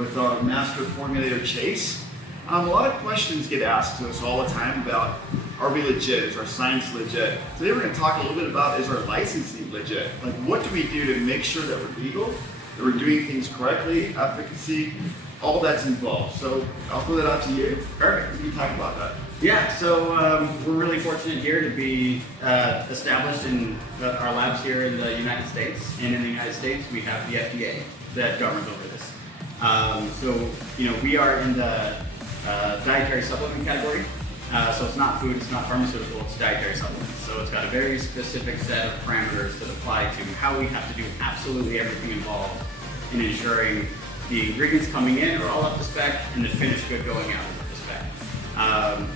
with our master formulator Chase. A lot of questions get asked to us all the time about, are we legit? Is our science legit? Today we're going to talk a little bit about, is our licensing legit? Like, what do we do to make sure that we're legal, that we're doing things correctly, efficacy, all that's involved. So I'll throw that out to you. Perfect. You can talk about that. Yeah, so we're really fortunate here to be established in our labs here in the United States. And in the United States, we have the FDA that governs over this. So, you know, we are in the dietary supplement category. So it's not food, it's not pharmaceutical, it's dietary supplements. So it's got a very specific set of parameters that apply to how we have to do absolutely everything involved in ensuring the ingredients coming in are all up to spec and the finished good going out is up to spec.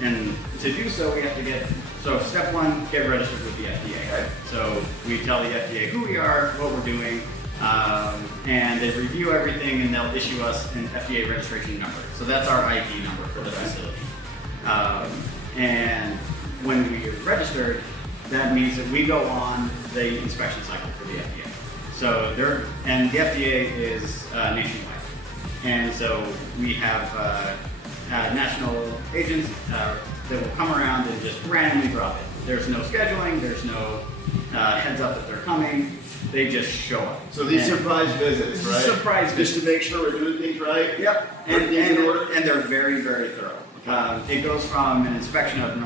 And to do so, we have to so step one, get registered with the FDA. Right? So we tell the FDA who we are, what we're doing, and they review everything and they'll issue us an FDA registration number. So that's our ID number for the facility. And when we are registered, that means that we go on the inspection cycle for the FDA. So and the FDA is nationwide. And so we have national agents that will come around and just randomly drop it. There's no scheduling, there's no heads up that they're coming. They just show up. So these surprise visits, right? Surprise visits. Just to make sure we're doing things right? Yep. And they're very, very thorough. It goes from an inspection of an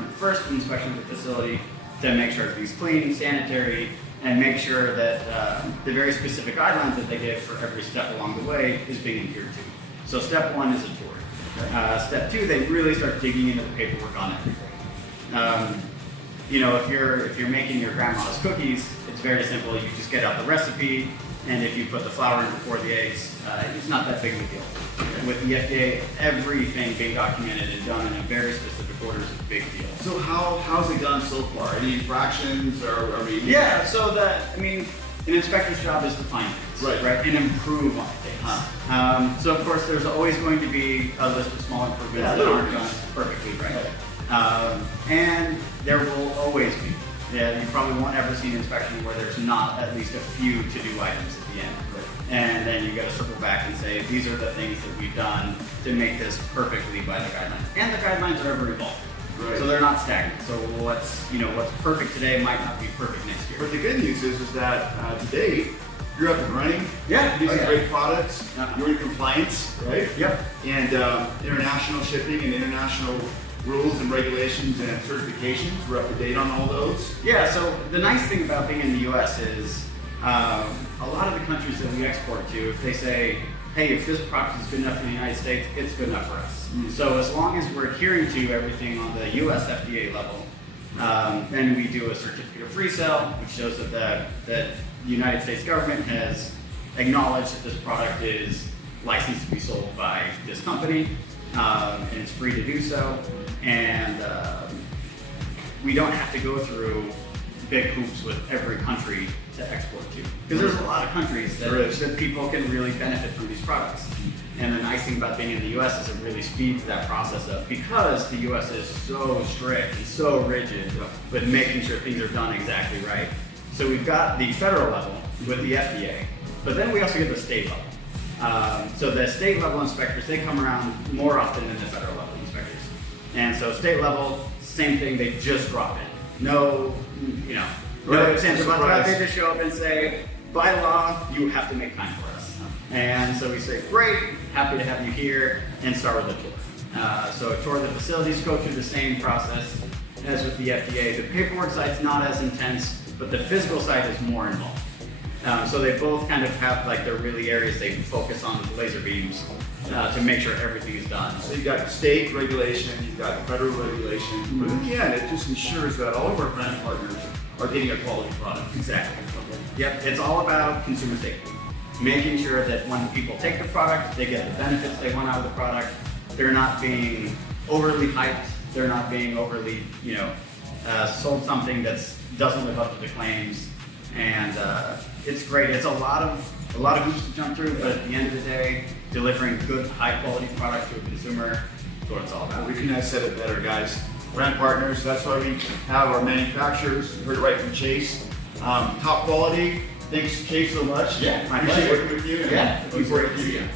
inspection of the facility to make sure everything's clean, sanitary, and make sure that the very specific guidelines that they give for every step along the way is being adhered to. So step one is a tour. Okay. Step two, they really start digging into the paperwork on everything. You know, if you're making your grandma's cookies, it's very simple. You just get out the recipe, and if you put the flour in before the eggs, it's not that big of a deal. With the FDA, everything being documented and done in a very specific order is a big deal. So how's it gone so far? Any infractions or are we? Yeah, so an inspector's job is to find things, right? And improve on things. So of course, there's always going to be a list of small improvements that aren't done perfectly right. And there will always be. Yeah, you probably won't ever see an inspection where there's not at least a few to-do items at the end. And then you got to circle back and say, these are the things that we've done to make this perfectly by the guidelines. And the guidelines are ever evolving. Right. So they're not stagnant. So what's perfect today might not be perfect next year. But the good news is that today, you're up and running. Yeah. You're using great products. You're in compliance, right? Yep. And international shipping and international rules and regulations and certifications, we're up to date on all those. Yeah, so the nice thing about being in the US is a lot of the countries that we export to, if they say, hey, if this product is good enough for the United States, it's good enough for us. So as long as we're adhering to everything on the US FDA level, then we do a certificate of free sale, which shows that the United States government has acknowledged that this product is licensed to be sold by this company, and it's free to do so. And we don't have to go through big hoops with every country to export to. Because there's a lot of countries that people can really benefit from these products. And the nice thing about being in the US is it really speeds that process up because the US is so strict and so rigid with making sure things are done exactly right. So we've got the federal level with the FDA, but then we also get the state level. So the state level inspectors, they come around more often than the federal level inspectors. And so state level, same thing, they just drop in. No, no sense about they just show up and say, by law, you have to make time for us. And so we say, great, happy to have you here, and start with a tour. So a tour of the facilities, go through the same process as with the FDA. The paperwork side's not as intense, but the physical side is more involved. So they both kind of have like their really areas they focus on with laser beams to make sure everything is done. So you've got state regulation, you've got federal regulation, but in the end, it just ensures that all of our brand partners are getting a quality product. Exactly. Yep, it's all about consumer safety. Making sure that when people take the product, they get the benefits they want out of the product. They're not being overly hyped. They're not being overly, sold something that doesn't live up to the claims. And it's great. It's a lot of hoops to jump through, but at the end of the day, delivering good, high-quality product to a consumer is what it's all about. We couldn't have said it better, guys. Brand partners, that's why we have our manufacturers. You heard it right from Chase. Top quality. Thanks, Chase, so much. Yeah, I appreciate working with you. Yeah, looking forward to seeing you.